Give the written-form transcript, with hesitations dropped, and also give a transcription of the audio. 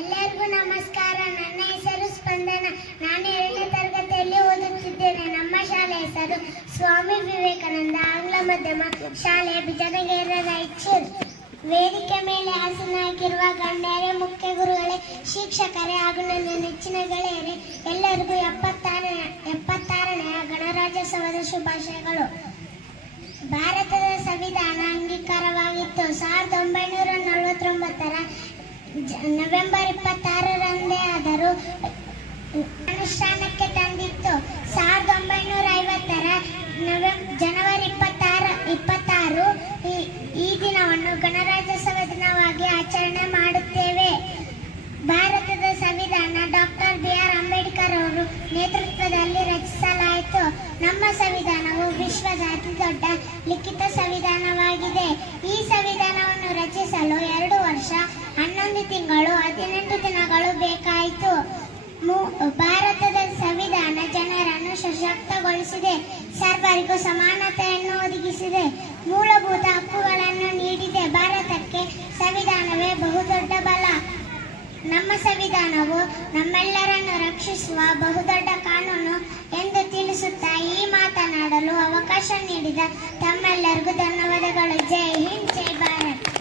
ಎಲ್ಲರಿಗೂ ನಮಸ್ಕಾರ. ನನ್ನ ಹೆಸರು ಸ್ಪಂದನ. ನಾನು 2ನೇ ತರಗತಿಯಲ್ಲಿ ಓದುತ್ತಿದ್ದೇನೆ. ನಮ್ಮ ಶಾಲೆ ಹೆಸರು ಸ್ವಾಮಿ ವಿವೇಕಾನಂದ ಆಂಗ್ಲ ಮಾಧ್ಯಮ ಶಾಲೆ, ಬಿಜನಗೇರ, ರಾಯಚೂರು. ವೇದಿಕೆ ಮೇಲೆ ಆಸನ ಹಾಕಿರುವ ಗಣ್ಯರೇ, ಮುಖ್ಯ ಗುರುಗಳೇ, ಶಿಕ್ಷಕರೇ ಹಾಗೂ ನನ್ನ ನೆಚ್ಚಿನ ಗೆಳೆಯರೇ, ಎಲ್ಲರಿಗೂ 76ನೇ ಗಣರಾಜ್ಯೋತ್ಸವದ ಶುಭಾಶಯಗಳು. ಭಾರತದ ಸಂವಿಧಾನ ಅಂಗೀಕಾರವಾಗಿತ್ತು 1949ರ ನವೆಂಬರ್ 26ರಂದೇ. ಆದರೂ ಅನುಷ್ಠಾನಕ್ಕೆ ತಂದಿತ್ತು 1950ರ ಜನವರಿ 26. ಈ ದಿನವನ್ನು ಗಣರಾಜ್ಯೋತ್ಸವ ದಿನವಾಗಿ ಆಚರಣೆ ಮಾಡುತ್ತೇವೆ. ಭಾರತದ ಸಂವಿಧಾನ ಡಾಕ್ಟರ್ ಬಿ.ಆರ್. ಅಂಬೇಡ್ಕರ್ ಅವರು ನೇತೃತ್ವದಲ್ಲಿ ರಚಿಸಲಾಯಿತು. ನಮ್ಮ ಸಂವಿಧಾನವು ವಿಶ್ವದ ಅತಿ ದೊಡ್ಡ ಲಿಖಿತ ಸಂವಿಧಾನವಾಗಿದೆ. ಈ ಸಂವಿಧಾನವನ್ನು ರಚಿಸಲು 2 ವರ್ಷ 11 ತಿಂಗಳು 18 ದಿನಗಳು ಬೇಕಾಯಿತು. ಭಾರತದ ಸಂವಿಧಾನ ಜನರನ್ನು ಸಶಕ್ತಗೊಳಿಸಿದೆ, ಸರ್ವರಿಗೂ ಸಮಾನತೆಯನ್ನು ಒದಗಿಸಿದೆ, ಮೂಲಭೂತ ಹಕ್ಕುಗಳನ್ನು ನೀಡಿದೆ. ಭಾರತಕ್ಕೆ ಸಂವಿಧಾನವೇ ಬಹುದೊಡ್ಡ ಬಲ. ನಮ್ಮ ಸಂವಿಧಾನವು ನಮ್ಮೆಲ್ಲರನ್ನು ರಕ್ಷಿಸುವ ಬಹುದೊಡ್ಡ ಕಾನೂನು ಎಂದು ತಿಳಿಸುತ್ತಾ ಈ ಮಾತನಾಡಲು ಅವಕಾಶ ನೀಡಿದ ತಮ್ಮೆಲ್ಲರಿಗೂ ಧನ್ಯವಾದಗಳು. ಜೈ ಹಿಂದ್, ಜೈ ಭಾರತ್.